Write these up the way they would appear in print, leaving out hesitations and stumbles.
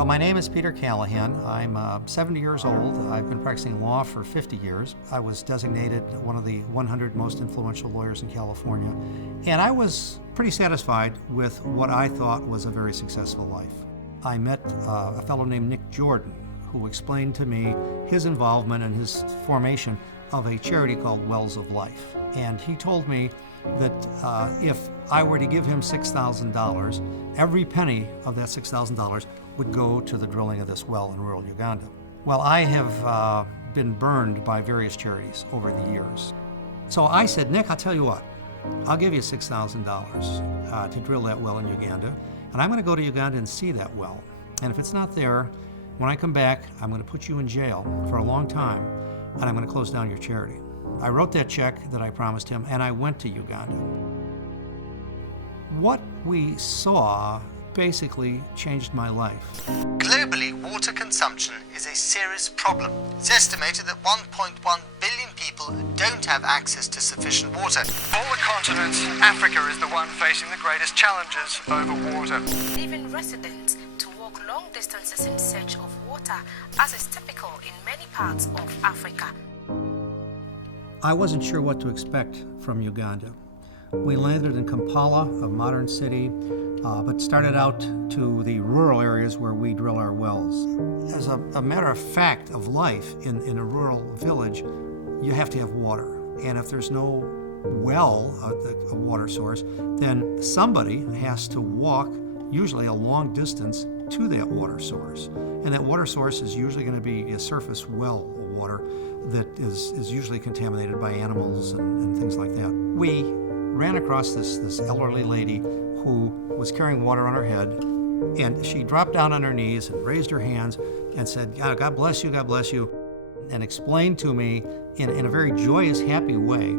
Well, my name is Peter Callahan. I'm 70 years old. I've been practicing law for 50 years. I was designated one of the 100 most influential lawyers in California, and I was pretty satisfied with what I thought was a very successful life. I met a fellow named Nick Jordan, who explained to me his involvement and his formation of a charity called Wells of Life. And he told me that if I were to give him $6,000, every penny of that $6,000 would go to the drilling of this well in rural Uganda. Well, I have been burned by various charities over the years. So I said, Nick, I'll tell you what, I'll give you $6,000 to drill that well in Uganda, and I'm going to go to Uganda and see that well. And if it's not there, when I come back, I'm going to put you in jail for a long time, and I'm going to close down your charity. I wrote that check that I promised him, and I went to Uganda. What we saw basically changed my life. Globally, water consumption is a serious problem. It's estimated that 1.1 billion people don't have access to sufficient water. Of all the continents, Africa is the one facing the greatest challenges over water. Leaving residents to walk long distances in search of water, as is typical in many parts of Africa. I wasn't sure what to expect from Uganda. We landed in Kampala, a modern city, but started out to the rural areas where we drill our wells. As a matter of fact of life in a rural village, you have to have water. And if there's no well, a water source, then somebody has to walk, usually a long distance, to that water source. And that water source is usually going to be a surface well water that is usually contaminated by animals and things like that. We ran across this elderly lady who was carrying water on her head, and she dropped down on her knees and raised her hands and said, God bless you, God bless you, and explained to me in a very joyous, happy way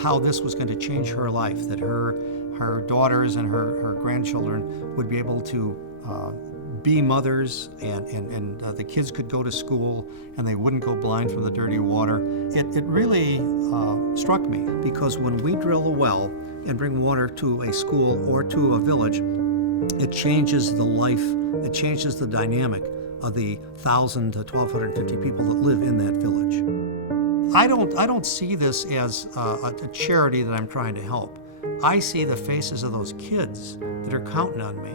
how this was going to change her life, that her daughters and her grandchildren would be able to be mothers, and the kids could go to school and they wouldn't go blind from the dirty water. It really struck me, because when we drill a well and bring water to a school or to a village, it changes the life, it changes the dynamic of the 1,000 to 1,250 people that live in that village. I don't see this as a charity that I'm trying to help. I see the faces of those kids that are counting on me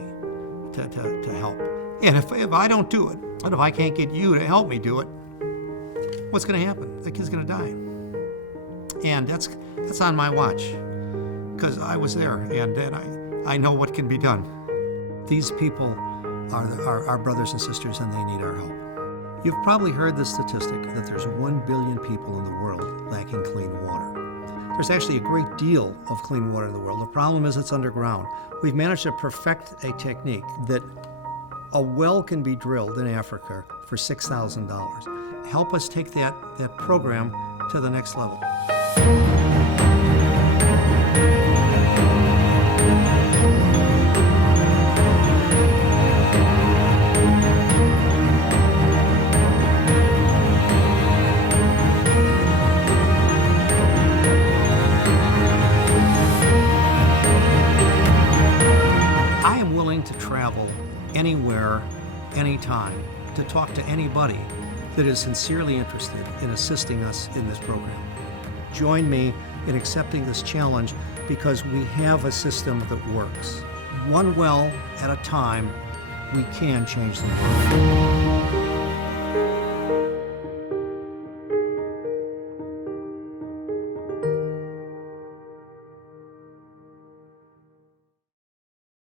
to help. And if I don't do it, and if I can't get you to help me do it, what's going to happen? The kid's going to die. And that's on my watch, because I was there, and I know what can be done. These people are our brothers and sisters, and they need our help. You've probably heard the statistic that there's 1 billion people in the world lacking clean water. There's actually a great deal of clean water in the world. The problem is it's underground. We've managed to perfect a technique that a well can be drilled in Africa for $6,000. Help us take that program to the next level. I am willing to travel anywhere, anytime, to talk to anybody that is sincerely interested in assisting us in this program. Join me in accepting this challenge, because we have a system that works. One well at a time, we can change the world.